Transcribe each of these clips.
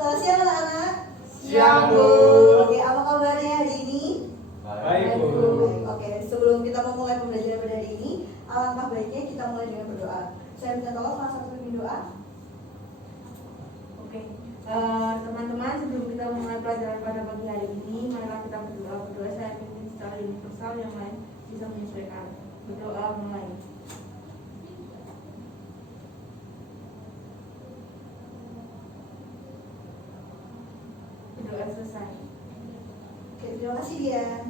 Selamat siang anak-anak. Siang, Bu. Oke, apa kabarnya hari ini? Baik, Bu. Baik. Oke, sebelum kita memulai pembelajaran pada hari ini, alangkah baiknya kita mulai dengan berdoa. Saya minta tolong salah satu pimpin doa. Oke, teman-teman, sebelum kita mulai pelajaran pada pagi hari ini, marilah kita berdoa. Berdoa saya ingin secara universal yang lain bisa menyesuaikan. Berdoa mulai. Berdoa selesai. Oke, terima kasih dia.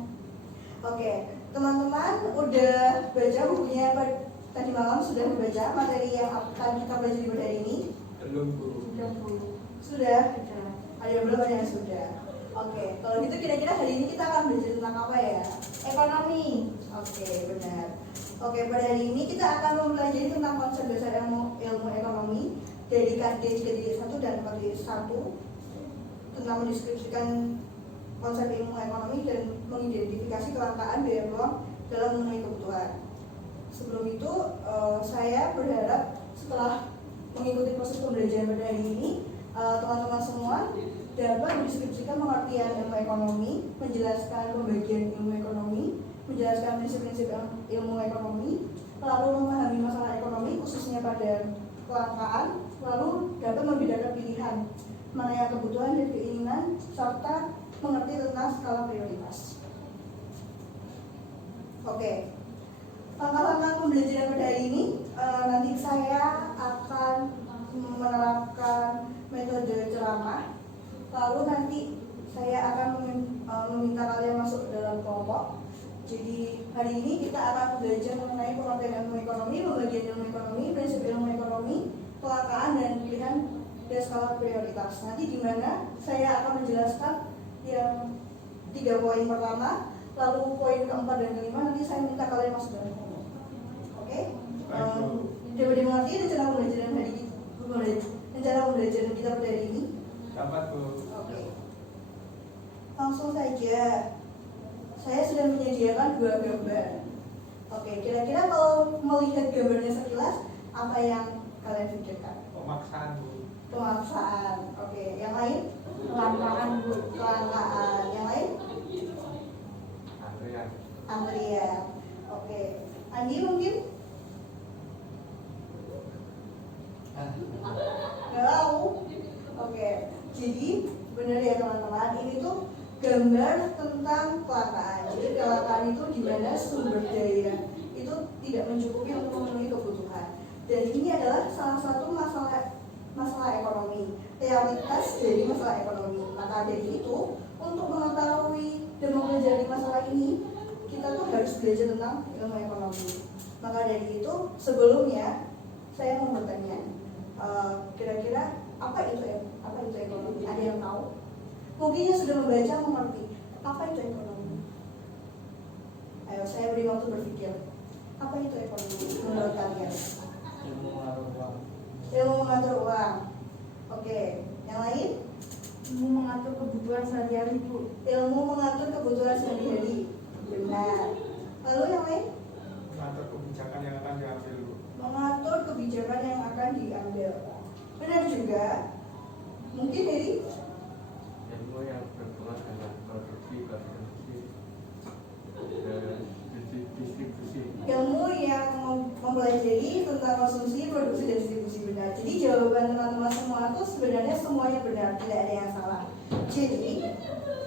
Oke, teman-teman udah baca bukunya tadi malam, sudah membaca materi yang akan kita pelajari pada hari ini? Belum, Bu. Sudah? Ada yang belum, ada yang sudah. Oke, kalau gitu kira-kira hari ini kita akan belajar tentang apa ya? Ekonomi. Oke, benar. Oke, pada hari ini kita akan mempelajari tentang konsep dasar ilmu ekonomi dari KD 3.1 dan 4.1 tentang mendeskripsikan konsep ilmu ekonomi dan mengidentifikasi kelangkaan biaya peluang dalam memenuhi kebutuhan. Sebelum itu, saya berharap setelah mengikuti proses pembelajaran pada hari ini, teman-teman semua dapat mendeskripsikan pengertian ilmu ekonomi, menjelaskan pembagian ilmu ekonomi, menjelaskan prinsip-prinsip ilmu ekonomi, lalu memahami masalah ekonomi khususnya pada kelangkaan, lalu dapat membedakan pilihan mana yang kebutuhan dan keinginan, serta mengerti tentang skala prioritas. Oke, langkah-langkah pembelajaran pada hari ini, nanti saya akan menerapkan metode ceramah, lalu nanti saya akan meminta kalian masuk ke dalam kelompok. Jadi hari ini kita akan belajar mengenai pengertian ilmu ekonomi, pembagian ilmu ekonomi, prinsip ilmu ekonomi, kelangkaan dan pilihan dan skala prioritas. Nanti di mana saya akan menjelaskan yang 3 poin pertama, lalu poin keempat dan kelima nanti saya minta kalian masuk dalam kelompok. Oke? Dapat dimengerti rencana pembelajaran hari ini? Rencana pembelajaran kita pada hari ini? Dapat, Bu. Oke. Langsung saja. Saya sudah menyediakan 2 gambar. Oke, kira-kira kalau melihat gambarnya sekilas, apa yang kalian pikirkan? Pemaksaan, Bu. Pemaksaan. Oke, yang lain? Kelangkaan, Bu. Kelangkaan. Yang lain? Antrian. Antrian. Oke. Andi mungkin? Nggak tahu. Oke. Jadi benar ya teman-teman, ini tuh gambar tentang kelangkaan. Jadi kelangkaan itu di mana sumber daya itu tidak mencukupi untuk memenuhi kebutuhan. Dan ini adalah salah satu masalah ekonomi, realitas dari masalah ekonomi. Maka dari itu, untuk mengetahui dan mempelajari masalah ini, kita tuh harus belajar tentang ilmu ekonomi. Maka dari itu, sebelumnya saya mau bertanya, kira-kira apa itu ekonomi? Ada yang tahu? Mungkin yang sudah membaca mengerti apa itu ekonomi. Ayo, saya beri waktu berpikir. Apa itu ekonomi menurut kalian? Ilmu mengatur uang. Ilmu mengatur uang. Oke, yang lain? Ilmu mengatur kebutuhan sehari-hari, Bu. Ilmu mengatur kebutuhan sehari-hari. Benar. Lalu yang lain? Mengatur kebijakan yang akan diambil, Bu. Mengatur kebijakan yang akan diambil. Benar juga. Mungkin dari Ilmu yang berhubungan dengan produksi, konsumsi, dan distribusi. ilmu yang mempelajari tentang konsumsi, produksi, dan distribusi. Benar. Jadi jawaban teman-teman semua itu sebenarnya semuanya benar, tidak ada yang salah. Jadi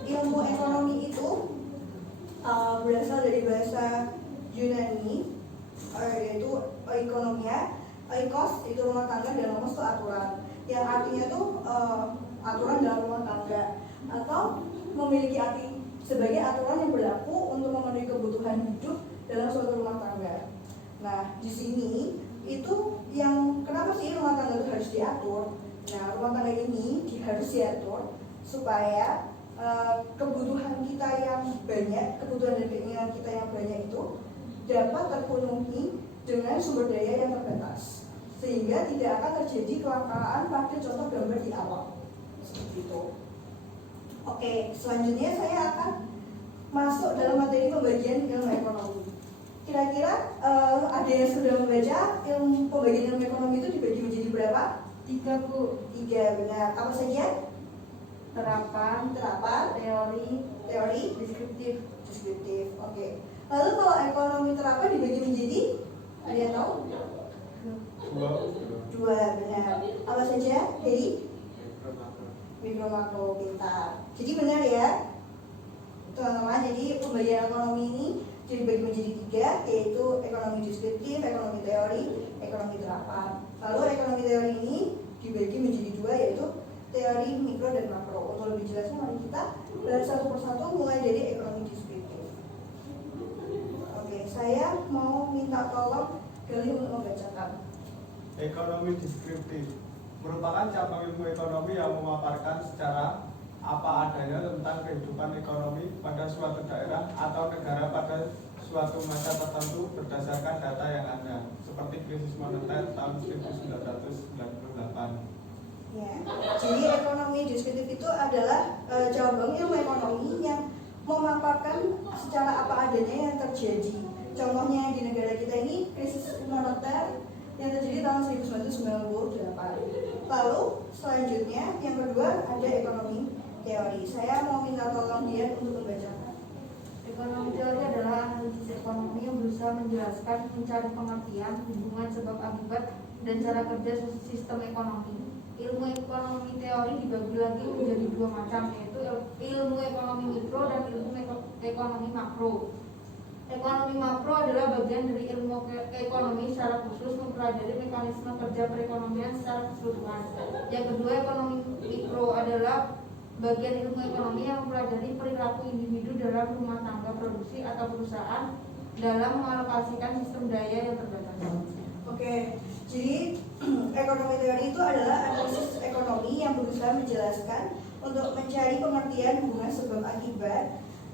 ilmu ekonomi itu berasal dari bahasa Yunani, yaitu oikonomia. Oikos itu rumah tangga dan nomos itu aturan. Yang artinya tuh aturan dalam rumah tangga, atau memiliki arti sebagai aturan yang berlaku untuk memenuhi kebutuhan hidup dalam suatu rumah tangga. Nah, di sini itu yang kenapa sih rumah tangga itu harus diatur? Nah, rumah tangga ini harus diatur supaya kebutuhan kita yang banyak, kebutuhan dan keinginan kita yang banyak itu dapat terpenuhi dengan sumber daya yang terbatas, sehingga tidak akan terjadi kelangkaan pada contoh gambar di awal. Seperti itu. Oke, selanjutnya saya akan masuk dalam materi pembagian ilmu ekonomi. Kira-kira ada yang sudah membaca pembagian ilmu ekonomi itu dibagi menjadi berapa? 3, Bu. 3, benar. Apa saja? terapan, teori, deskriptif. Oke. Lalu kalau ekonomi terapan dibagi menjadi, ada yang tahu? Dua, benar. Apa saja? Jadi mikro makro, pintar. Jadi benar ya, teman-teman. Jadi pembagian ekonomi ini dibagi menjadi tiga, yaitu ekonomi deskriptif, ekonomi teori, ekonomi terapan. Lalu ekonomi teori ini dibagi menjadi dua, yaitu teori mikro dan makro. Untuk lebih jelasnya mari kita belajar satu persatu mulai dari ekonomi deskriptif. Oke, saya mau minta tolong Gali untuk membacakan. Ekonomi deskriptif merupakan cabang ilmu ekonomi yang memaparkan secara apa adanya tentang kehidupan ekonomi pada suatu daerah atau negara pada suatu masa tertentu berdasarkan data yang ada, seperti krisis moneter tahun 1998. Ya, jadi ekonomi deskriptif itu adalah cabang ilmu ekonomi yang memaparkan secara apa adanya yang terjadi. Contohnya di negara kita ini krisis moneter yang terjadi tahun 1998. Lalu selanjutnya yang kedua ada ekonomi teori. Saya mau minta tolong dia untuk membacakan. Ekonomi teori adalah analisis ekonomi yang berusaha menjelaskan, mencari pengertian, hubungan sebab akibat, dan cara kerja sistem ekonomi. Ilmu ekonomi teori dibagi lagi menjadi dua macam, yaitu ilmu ekonomi mikro dan ilmu ekonomi makro. Ekonomi makro adalah bagian dari ilmu ekonomi secara khusus, mempelajari mekanisme kerja perekonomian secara keseluruhan. Yang kedua, ekonomi mikro adalah bagian ilmu ekonomi yang mempelajari perilaku individu dalam rumah tangga, produksi atau perusahaan dalam mengalokasikan sistem daya yang terbatas. Oke, jadi ekonomi teori itu adalah analisis ekonomi yang berusaha menjelaskan untuk mencari pengertian hubungan sebab akibat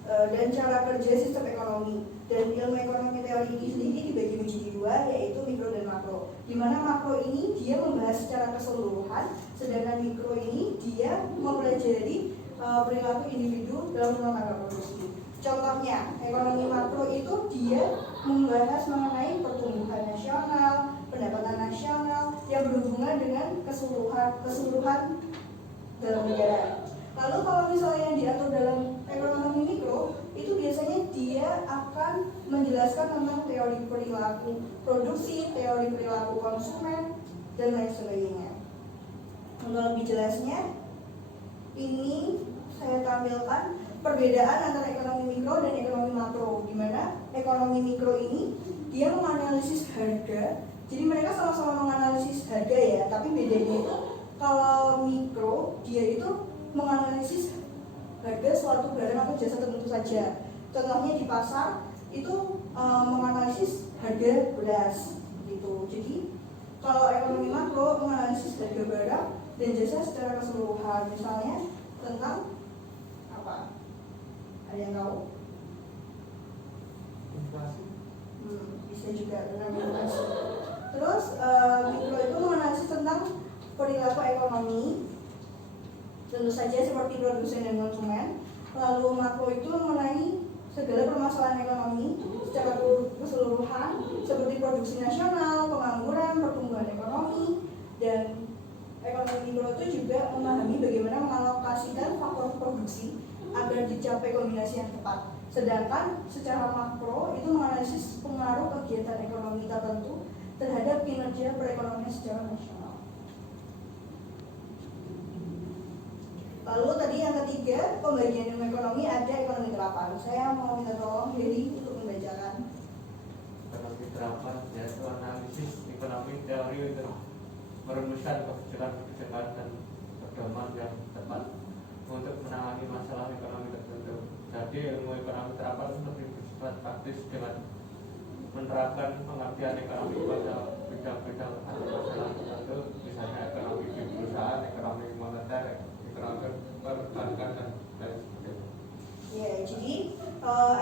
dan cara kerja sistem ekonomi. Dan ilmu ekonomi teori ini sendiri dibagi menjadi dua, yaitu mikro dan makro. Di mana makro ini dia membahas secara keseluruhan, sedangkan mikro ini dia mempelajari perilaku individu dalam rumah tangga produksi. Contohnya, ekonomi makro itu dia membahas mengenai pertumbuhan nasional, pendapatan nasional yang berhubungan dengan keseluruhan dalam negara. Lalu kalau misalnya yang diatur dalam ekonomi mikro, itu biasanya dia akan menjelaskan tentang teori perilaku produksi, teori perilaku konsumen, dan lain sebagainya. Untuk lebih jelasnya, ini saya tampilkan perbedaan antara ekonomi mikro dan ekonomi makro, di mana ekonomi mikro ini dia menganalisis harga. Jadi mereka sama-sama menganalisis harga ya, tapi bedanya itu kalau mikro dia itu menganalisis harga suatu barang atau jasa tertentu saja. Contohnya di pasar itu menganalisis harga beras gitu. Jadi kalau ekonomi makro menganalisis harga barang dan jasa secara keseluruhan. Misalnya tentang apa? Ada yang tahu? Inflasi. Bisa juga dengan inflasi. Terus mikro itu menganalisis tentang perilaku ekonomi, tentu saja seperti produsen dan konsumen. Lalu makro itu mengenai segala permasalahan ekonomi secara keseluruhan, seperti produksi nasional, pengangguran, pertumbuhan ekonomi. Dan ekonomi mikro itu juga memahami bagaimana mengalokasikan faktor produksi agar dicapai kombinasi yang tepat. Sedangkan secara makro itu menganalisis pengaruh kegiatan ekonomi tertentu terhadap kinerja perekonomian secara nasional. Lalu tadi yang ketiga, pembagian ilmu ekonomi ada ekonomi terapan. Saya mau minta tolong Heri untuk membacakan. Ekonomi terapan yaitu analisis ekonomi teori itu merumuskan kebijakan dan pedoman yang tepat untuk menangani masalah ekonomi tertentu. Jadi ilmu ekonomi terapan lebih bersifat praktis dengan menerapkan pengertian ekonomi pada bidang-bidang atau masalah tertentu, misalnya ekonomi di perusahaan, ekonomi moneter, ekonomi perbankan dan lain sebagainya. Ya, jadi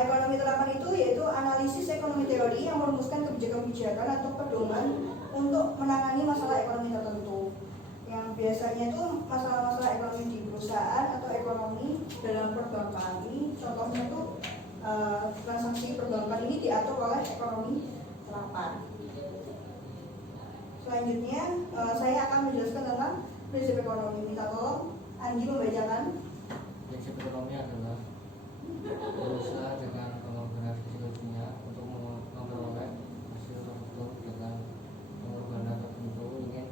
ekonomi terapan itu yaitu analisis ekonomi teori yang merumuskan kebijakan-kebijakan atau pedoman untuk menangani masalah ekonomi tertentu. Yang biasanya itu masalah-masalah ekonomi di perusahaan atau ekonomi dalam perbankan. Ini contohnya itu transaksi perbankan ini diatur oleh ekonomi terapan. Selanjutnya saya akan menjelaskan tentang prinsip ekonomi. Minta tolong Andi membacakan. prinsip ekonomi adalah berusaha dengan pengorbanan fisiknya untuk memperoleh hasil tertentu dengan pengorbanan tertentu ingin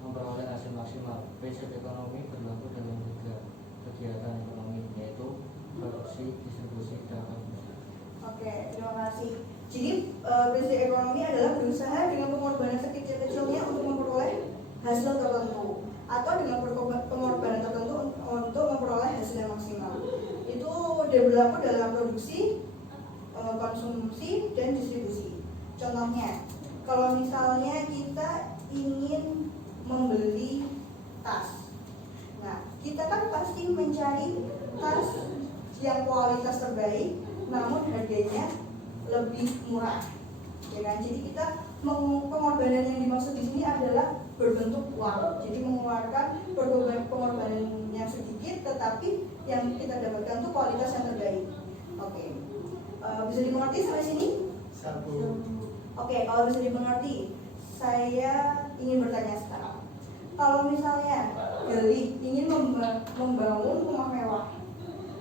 memperoleh hasil maksimal. Prinsip ekonomi berlaku dalam 3 kegiatan ekonomi, yaitu produksi, distribusi, dan konsumsi. Oke, terima kasih. Jadi prinsip ekonomi adalah berusaha dengan pengorbanan sekecil-kecilnya untuk memperoleh hasil tertentu, atau dengan pengorbanan tertentu untuk memperoleh hasil yang maksimal. Itu berlaku dalam produksi, konsumsi, dan distribusi. Contohnya, kalau misalnya kita ingin membeli tas, nah kita kan pasti mencari tas yang kualitas terbaik, namun harganya lebih murah, ya kan? Jadi kita pengorbanan yang dimaksud di sini adalah berbentuk uang. Jadi mengeluarkan pengorbanan yang sedikit, tetapi yang kita dapatkan itu kualitas yang terbaik. Oke, bisa dimengerti sampai sini? Satu. Oke, kalau bisa dimengerti, saya ingin bertanya sekarang. Kalau misalnya Gali ingin membangun rumah mewah,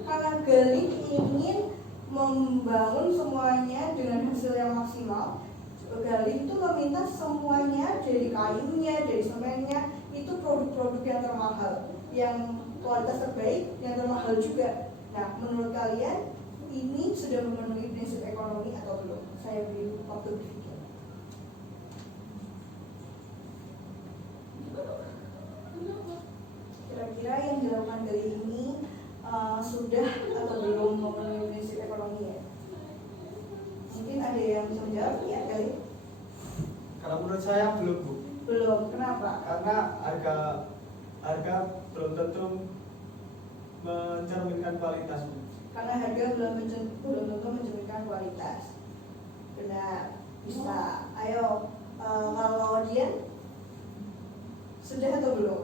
karena Gali ingin membangun semuanya dengan hasil yang maksimal, Gali itu meminta semuanya, dari kayunya, dari semennya, itu produk-produk yang termahal, yang kualitas terbaik, yang termahal juga. Nah, menurut kalian ini sudah memenuhi prinsip ekonomi atau belum? Saya beri waktu berpikir. Kira-kira yang dilakukan Gali ini sudah atau belum memenuhi prinsip ekonomi ya? Mungkin ada yang bisa menjawab ya Gali? Kalau menurut saya belum, Bu. Belum, kenapa? Karena harga belum tentu mencerminkan kualitas, Bu. Karena harga belum tentu mencerminkan kualitas. Benar, bisa. Ayo, kalau Dian sudah atau belum?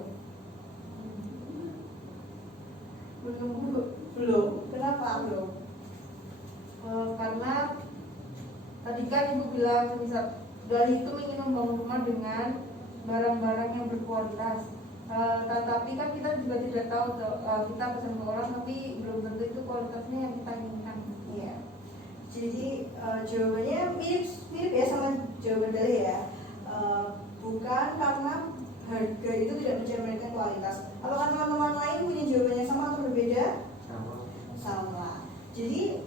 Belum. Kenapa belum? Karena tadi kan ibu bilang misal dari itu ingin membangun rumah dengan barang-barang yang berkualitas. Tetapi kan kita juga tidak tahu kita pesan ke orang tapi belum tentu itu kualitasnya yang kita inginkan. Iya. Jadi jawabannya mirip ya sama jawaban dari ya. Bukan karena harga itu tidak mencerminkan kualitas. Apakah teman-teman lain punya jawabannya sama atau berbeda? Sama. Jadi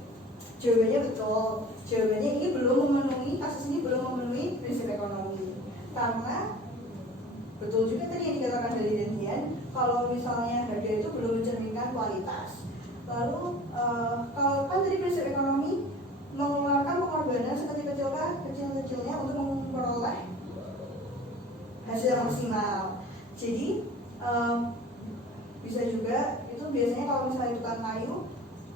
jawabannya betul. Jawabannya ini belum memenuhi, kasus ini belum memenuhi prinsip ekonomi. Karena betul juga tadi yang dikatakan dari Dian, kalau misalnya harga itu belum mencerminkan kualitas. Lalu kalau kan tadi prinsip ekonomi mengeluarkan pengorbanan sekecil-kecilnya untuk memperoleh hasil yang maksimal. Jadi bisa juga itu biasanya kalau misalnya tukang kayu,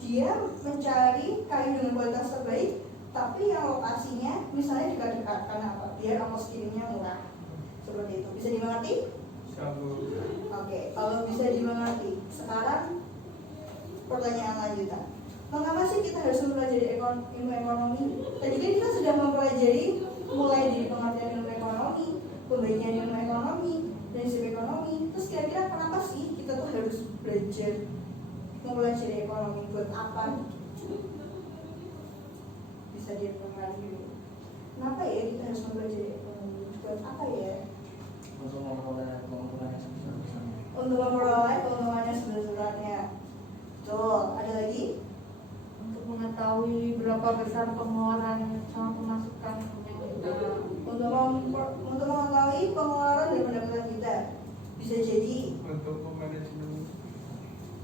dia mencari kayu dengan kualitas terbaik, tapi yang lokasinya misalnya dekat-dekat. Karena apa? Biar ongkos kirimnya murah. Seperti itu. Bisa dimengerti? Satu. Oke, kalau bisa dimengerti. Sekarang pertanyaan lanjutan. Mengapa sih kita harus mempelajari ilmu ekonomi? Tadi kan kita sudah mempelajari mulai dari pengertian ilmu ekonomi, pembagian ilmu ekonomi, prinsip ekonomi. Terus kira-kira kenapa sih kita tuh harus belajar mempelajari ekonomi? Buat apa? Bisa direnungkan dulu. Kenapa ya kita harus mempelajari ekonomi? Buat apa ya? Untuk memperoleh keuntungan yang sebesar-besarnya. Untuk memperoleh keuntungan yang sebesar-besarnya. Betul. Ada lagi? Untuk mengetahui berapa besar pengeluaran sama pemasukan yang kita Untuk mengetahui pengeluaran dan pendapatan kita. Bisa jadi Untuk memanajemen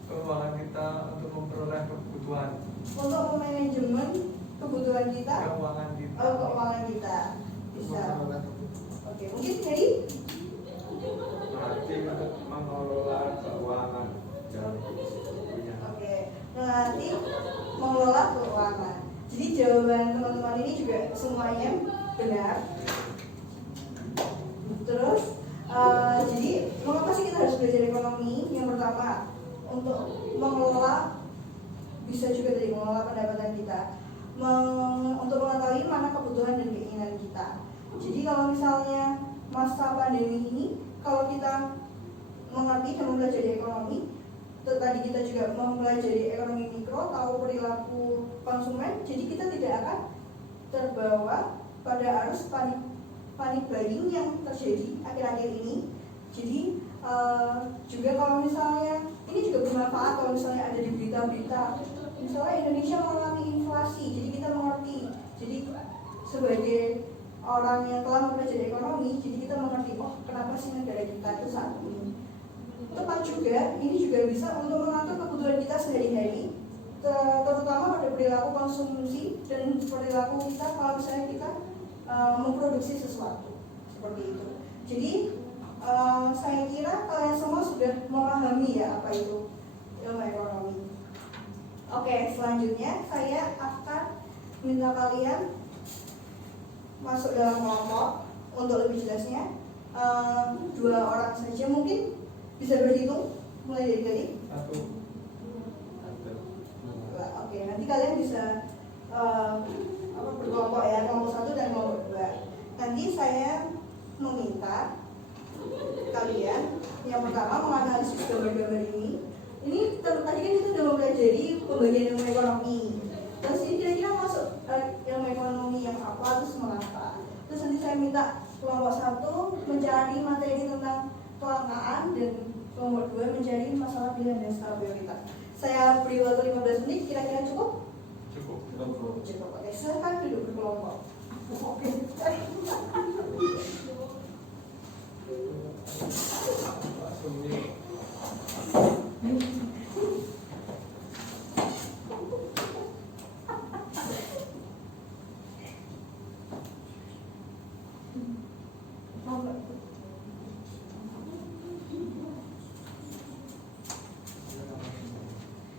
keuangan kita untuk memperoleh kebutuhan untuk manajemen kebutuhan kita, keuangan kita. keuangan kita. Bisa. Memperoleh kebutuhan. Oke, mungkin jadi Berarti untuk mengelola keuangan dan punya oke, melatih mengelola keuangan. Jadi jawaban teman-teman ini juga semuanya benar. Terus jadi mengapa sih kita harus belajar ekonomi? Yang pertama, untuk mengelola, bisa juga dari mengelola pendapatan kita, untuk mengetahui mana kebutuhan dan keinginan kita. Jadi kalau misalnya masa pandemi ini, kalau kita mengerti dan mempelajari ekonomi, tadi kita juga mempelajari ekonomi mikro, tahu perilaku konsumen, jadi kita tidak akan terbawa pada arus panic buying yang terjadi akhir-akhir ini. Jadi juga kalau misalnya ini juga bermanfaat kalau misalnya ada di berita-berita, misalnya Indonesia mengalami inflasi, jadi kita mengerti. Jadi sebagai orang yang telah mempelajari ekonomi, jadi kita mengerti, oh kenapa sih negara kita itu saat ini. Tepat juga, ini juga bisa untuk mengatur kebutuhan kita sehari-hari, terutama pada perilaku konsumsi dan perilaku kita kalau misalnya kita memproduksi sesuatu seperti itu. Jadi saya kira kalian semua sudah memahami ya apa itu ilmu ekonomi. Oke, selanjutnya saya akan minta kalian masuk dalam kelompok. Untuk lebih jelasnya 2 orang saja mungkin bisa berhitung mulai dari kali. 1. Oke, nanti kalian bisa berkelompok ya, kelompok 1 dan kelompok 2. Nanti saya meminta kalian yang pertama menganalisis gambar-gambar ini. Ini tadi kan kita sudah mempelajari pembagian ilmu ekonomi. Terus ini kira-kira masuk ilmu ekonomi yang apa, terus mengapa. Terus nanti saya minta kelompok 1 mencari materi tentang kelangkaan dan kelompok 2 mencari masalah pilihan dan skala prioritas. Saya beri waktu 15 menit, kira-kira cukup? Cukup. Cukup. Oke, silakan duduk berkelompok. Oke.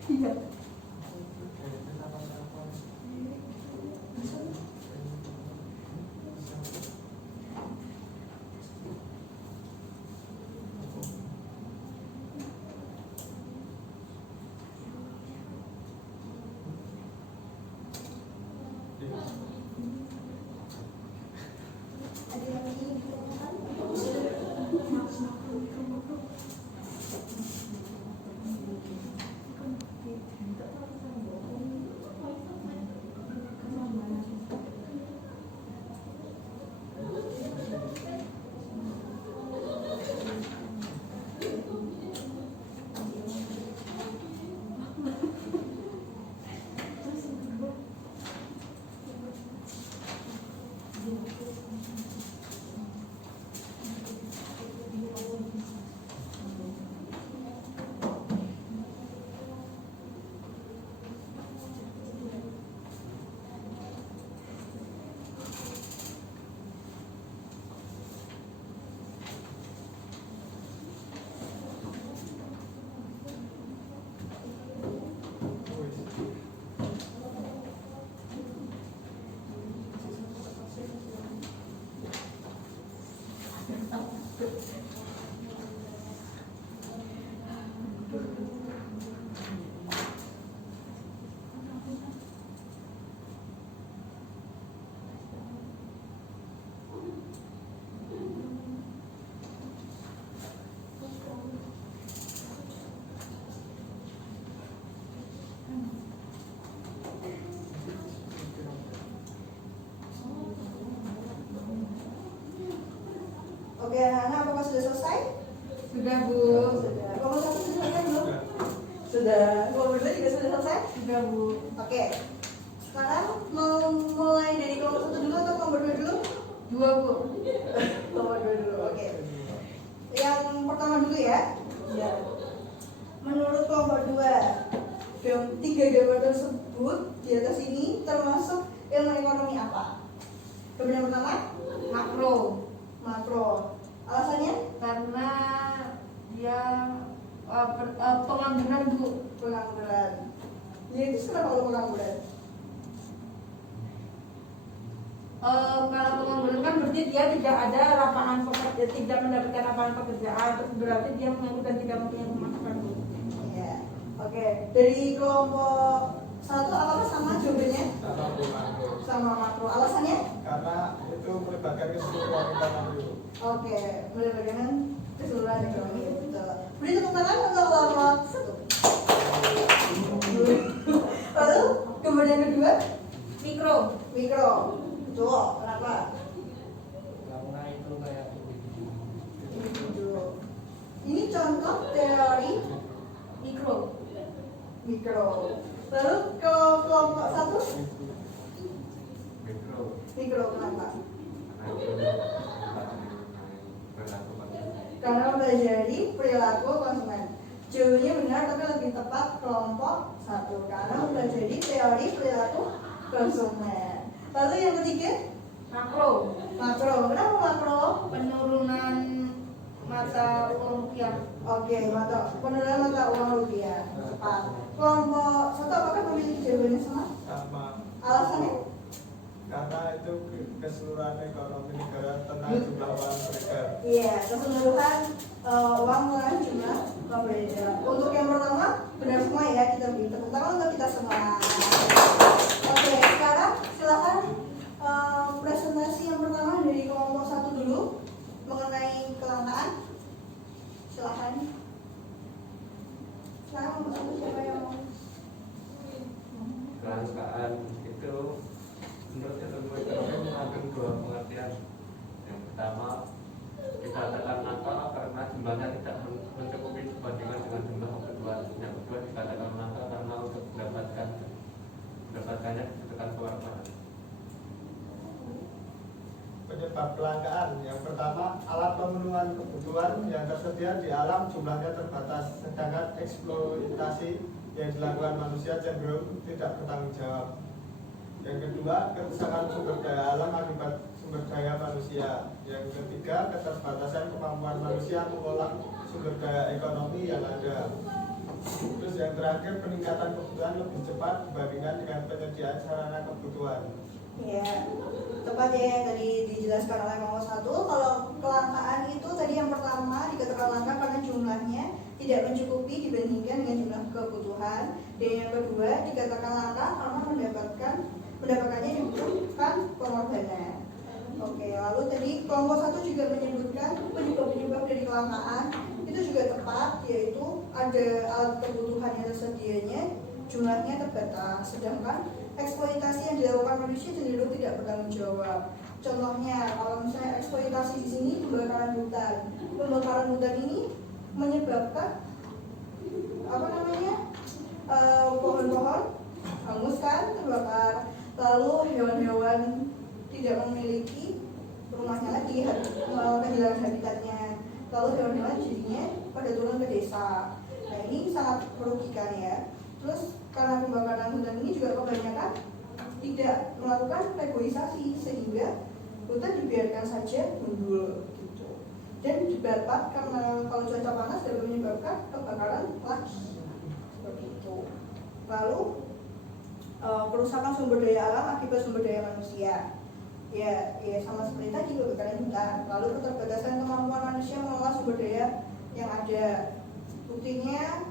Iya. Ada yang ingin ditanyakan? Oke, anak-anak apakah sudah selesai? Sudah Bu. Sudah. Kelompok 1 sudah selesai belum? Sudah. Kelompok 2 juga sudah selesai? Sudah Bu. Oke. Sekarang mau mulai dari kelompok 1 dulu atau kelompok 2 dulu? 2 Bu. Kelompok 2 dulu, oke. Yang pertama dulu ya. Ya. Menurut kelompok 2, 3 gambar tersebut di atas ini termasuk ilmu ekonomi apa? Gambar yang pertama? Makro. Makro. Alasannya? Karena dia pengangguran Bu. Pengangguran. Ya itu kenapa kalau pengangguran? Kalau pengangguran kan berarti dia tidak ada lapangan pekerjaan, tidak mendapatkan lapangan pekerjaan, terus berarti dia menganggur dan tidak mempunyai pemasukan Bu. Iya. Oke. Dari kelompok 1 apakah sama jawabannya? Sama makro. Alasannya? Karena itu melibatkan keseluruhan ekonomi. Oke, melibatkan keseluruhan ekonomi. Betul. Beri tepuk tangan untuk kelompok 1. Mikro. Mikro. Betul. Kenapa? Karena itu kayak Individu. Ini contoh teori Mikro. mikro. Lalu kalau kelompok satu Mikro mikro kenapa? berlaku Karena mempelajari perilaku konsumen. Jawabannya benar tapi lebih tepat kelompok satu karena mempelajari teori perilaku konsumen. Lalu yang ketiga Makro. makro. Kenapa makro? Penurunan mata uang rupiah. Oke, penurunan mata uang rupiah. Tepat. Kelompok satu apakah memiliki jawabannya sama? sama Alasannya? karena itu keseluruhan ekonomi negara tentang jumlah uang beredar. Iya, keseluruhan uang dengan jumlah uang beredar. Untuk yang pertama benar semua ya, kita beri tepuk tangan untuk kita semua. Oke, sekarang silakan presentasi yang pertama dari kelompok satu dulu mengenai kelangkaan. Silakan. Sekarang kelompok satu siapa yang mau? kelangkaan itu menurut ilmu ekonomi mengandung dua pengertian. Yang pertama dikatakan langka karena jumlahnya tidak mencukupi dibandingkan dengan jumlah kebutuhan. Yang kedua dikatakan langka karena untuk mendapatkannya dibutuhkan kewarganegaraan. Penyebab kelangkaan yang pertama alat pemenuhan kebutuhan yang tersedia di alam jumlahnya terbatas, sedangkan eksploitasi yang dilakukan manusia cenderung tidak bertanggung jawab. Yang kedua, kerusakan sumber daya alam akibat sumber daya manusia. Yang ketiga, keterbatasan kemampuan manusia mengolah sumber daya ekonomi yang ada. Terus yang terakhir, peningkatan kebutuhan lebih cepat dibandingkan dengan penyediaan sarana kebutuhan. Ya, tepat ya yang tadi dijelaskan oleh Mama Satu. Kalau kelangkaan itu tadi yang pertama dikatakan langka karena jumlahnya tidak mencukupi dibandingkan dengan jumlah kebutuhan. Dan yang kedua dikatakan langka karena mendapatkannya dibutuhkan pengorbanan. Oke, lalu tadi kelompok satu juga menyebutkan penyebab-penyebab dari kelangkaan itu juga tepat, yaitu ada alat kebutuhan yang tersedianya jumlahnya terbatas, sedangkan eksploitasi yang dilakukan manusia cenderung tidak bertanggung jawab. Contohnya, kalau misalnya eksploitasi di sini pembakaran hutan. Pembakaran hutan ini menyebabkan pohon-pohon hangus kan, terbakar. Lalu hewan-hewan tidak memiliki rumahnya lagi, kehilangan habitatnya. Lalu hewan-hewan jadinya pada turun ke desa. Nah ini sangat merugikan ya. Terus karena pembakaran hutan ini juga kebanyakan tidak melakukan reboisasi sehingga hutan dibiarkan saja gundul gitu. Dan dibakar karena kalau cuaca panas dapat menyebabkan kebakaran lagi seperti itu. Lalu kerusakan sumber daya alam akibat sumber daya manusia. Ya sama seperti tadi kebakaran hutan. Lalu keterbatasan kemampuan manusia mengolah sumber daya yang ada. Buktinya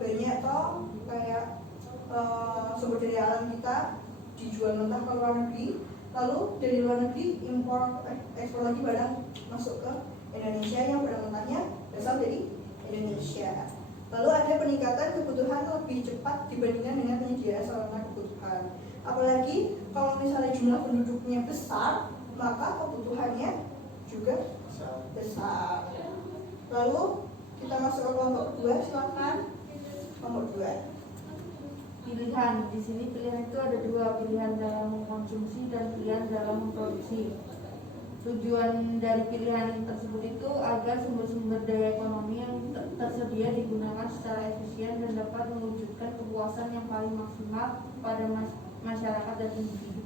banyak toh kayak sumber daya alam kita dijual mentah ke luar negeri, lalu dari luar negeri ekspor lagi barang masuk ke Indonesia yang barang mentahnya berasal dari Indonesia. Lalu ada peningkatan kebutuhan lebih cepat dibandingkan dengan penyediaan sarana kebutuhan. Apalagi kalau misalnya jumlah penduduknya besar, maka kebutuhannya juga besar. Lalu kita masuk ke kelompok kedua, silakan. Kelompok dua. Pilihan. Di sini pilihan itu ada dua, pilihan dalam mengkonsumsi dan pilihan dalam memproduksi. Tujuan dari pilihan tersebut itu agar sumber-sumber daya ekonomi yang tersedia digunakan secara efisien dan dapat mewujudkan kepuasan yang paling maksimal pada masyarakat dan individu.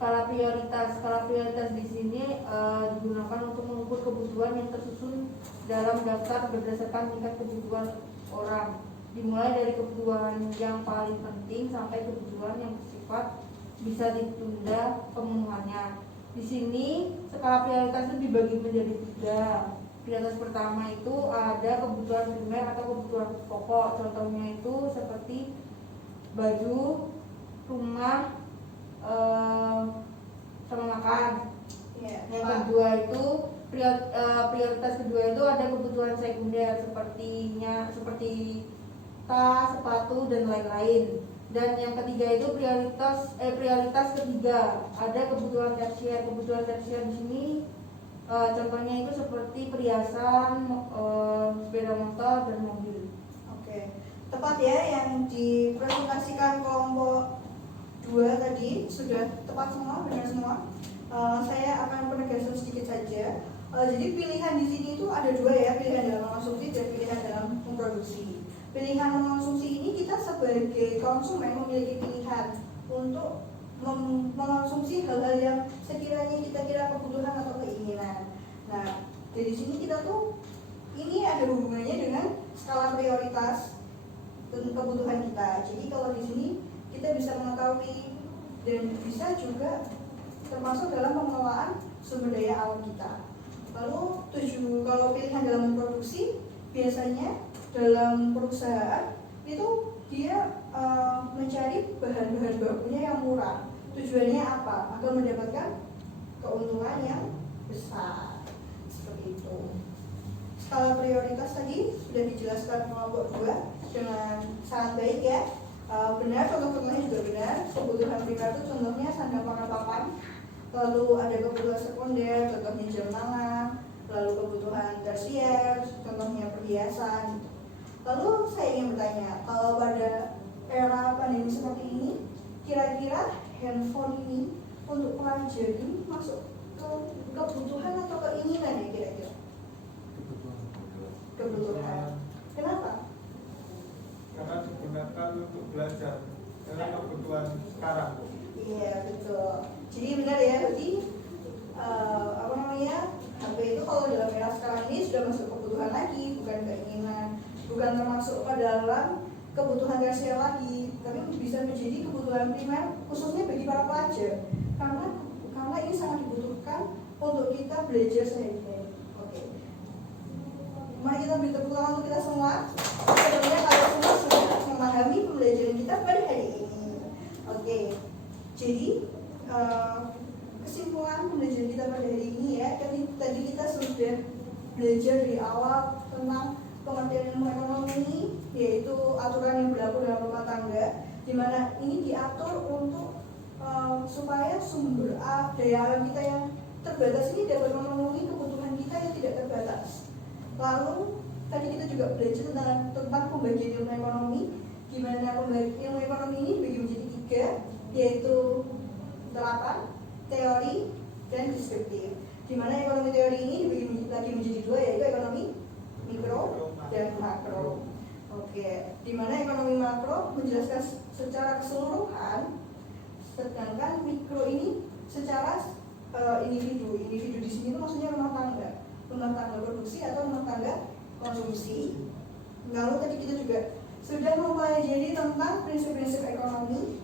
Skala prioritas di sini digunakan untuk mengukur kebutuhan yang tersusun dalam daftar berdasarkan tingkat kebutuhan orang, dimulai dari kebutuhan yang paling penting sampai kebutuhan yang bersifat bisa ditunda pemenuhannya. Di sini skala prioritas itu dibagi menjadi tiga. Prioritas pertama itu ada kebutuhan primer atau kebutuhan pokok. Contohnya itu seperti baju, rumah, sama makan. Yang kedua itu prioritas kedua itu ada kebutuhan sekunder seperti tas, sepatu dan lain-lain. Dan yang ketiga itu prioritas ketiga, ada kebutuhan tersier. Kebutuhan tersier di sini contohnya itu seperti perhiasan, sepeda motor dan mobil. Oke, tepat ya yang dipresentasikan kelompok 2 tadi sudah tepat semua, benar semua. Saya akan penegasan sedikit saja. Jadi pilihan di sini itu ada 2 ya, pilihan dalam mengkonsumsi dan pilihan dalam memproduksi. Pilihan mengkonsumsi ini kita sebagai konsumen memiliki pilihan untuk mengkonsumsi hal-hal yang sekiranya kita kira kebutuhan atau keinginan. Nah, dari sini kita tuh ini ada hubungannya dengan skala prioritas kebutuhan kita. Jadi kalau di sini kita bisa mengetahui dan bisa juga termasuk dalam pengelolaan sumber daya alam kita. Lalu kalau pilihan dalam memproduksi, biasanya dalam perusahaan itu dia mencari bahan-bahan bakunya yang murah. Tujuannya apa? Agar mendapatkan keuntungan yang besar. Seperti itu. Skala prioritas tadi sudah dijelaskan kelompok 2 dengan sangat baik ya. Benar, contoh-contohnya juga benar. Kebutuhan primer itu contohnya sandang pangan papan. Lalu ada kebutuhan sekunder, contohnya jam tangan. Lalu kebutuhan tersier, contohnya perhiasan. Lalu saya ingin bertanya, kalau pada era pandemi seperti ini, kira-kira handphone ini untuk pelajar ini masuk ke kebutuhan atau keinginan ya kira-kira? Kebutuhan. Kenapa? Karena digunakan untuk belajar, karena kebutuhan sekarang. Iya betul. Jadi benar ya, jadi HP itu kalau dalam era sekarang ini sudah masuk kebutuhan lagi, bukan keinginan, bukan termasuk pada dalam kebutuhan tersier lagi, tapi bisa menjadi kebutuhan primer khususnya bagi para pelajar, karena ini sangat dibutuhkan untuk kita belajar sehari-hari. Oke. Mari kita beri tepuk tangan untuk kita semua. Sebenarnya kalau semua sudah memahami pembelajaran kita pada hari ini. Oke. Jadi kesimpulan pembelajaran kita pada hari ini ya, tadi kita sudah belajar di awal tentang pengertian ilmu ekonomi, yaitu aturan yang berlaku dalam rumah tangga, di mana ini diatur untuk supaya sumber daya alam kita yang terbatas ini dapat memenuhi kebutuhan kita yang tidak terbatas. Lalu tadi kita juga belajar tentang pembagian ilmu ekonomi, di mana ilmu ekonomi ini dibagi menjadi 3, yaitu terapan, teori, dan deskriptif. Di mana ekonomi teori ini dibagi lagi menjadi 2, yaitu ekonomi mikro dan makro. Oke, di mana ekonomi makro menjelaskan secara keseluruhan, sedangkan mikro ini secara individu. Individu di sini itu maksudnya rumah tangga produksi atau rumah tangga konsumsi. Lalu tadi kita juga sudah mempelajari tentang prinsip-prinsip ekonomi,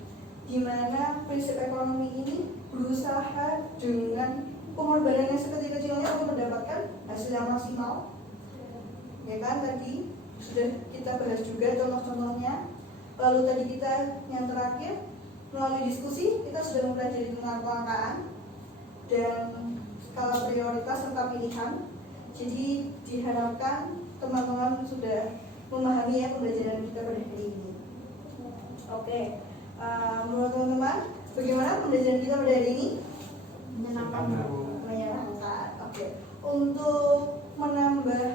di mana prinsip ekonomi ini berusaha dengan pengorbanan yang sekecil-kecilnya untuk mendapatkan hasil yang maksimal. Ya kan, tadi sudah kita bahas juga contoh-contohnya. Lalu tadi kita yang terakhir melalui diskusi kita sudah mempelajari tentang kelangkaan dan skala prioritas serta pilihan. Jadi diharapkan teman-teman sudah memahami ya pembelajaran kita pada hari ini. Oke, menurut teman-teman bagaimana pembelajaran kita pada hari ini? Menyenangkan. Menyenangkan. Oke, untuk menambah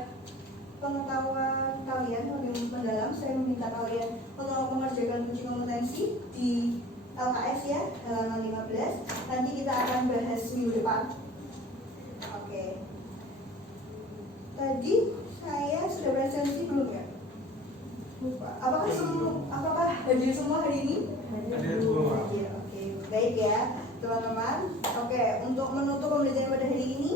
pengetahuan kalian lebih mendalam, saya meminta kalian untuk mengerjakan uji kompetensi di LKS ya, halaman 15. Nanti kita akan bahas minggu depan. Oke. Tadi saya sudah presentasi belum ya? Lupa. Apakah hadir semua hari ini? Hadir semua. Oke, baik ya teman-teman. Oke, untuk menutup pembelajaran pada hari ini,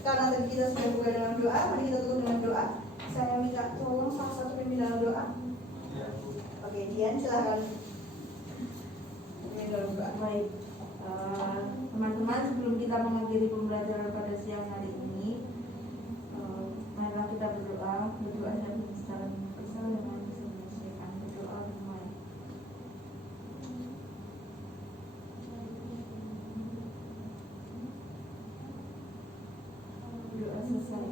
karena tadi kita sudah buka dengan doa, mari kita tutup dengan doa. Saya minta tolong salah satu pimpin dalam doa. Ya. Oke, Dian silahkan. Baik, teman-teman, sebelum kita mengakhiri pembelajaran pada siang hari ini, marilah kita berdoa secara universal dengan menyelesaikan berdoa dimulai. Berdoa selesai.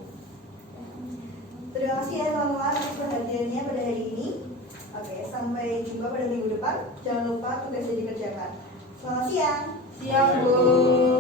Terima kasih ya teman-teman atas perhatiannya pada hari ini. Oke, sampai jumpa pada minggu depan. Jangan lupa tugasnya dikerjakan. Selamat siang. Siang, Bu.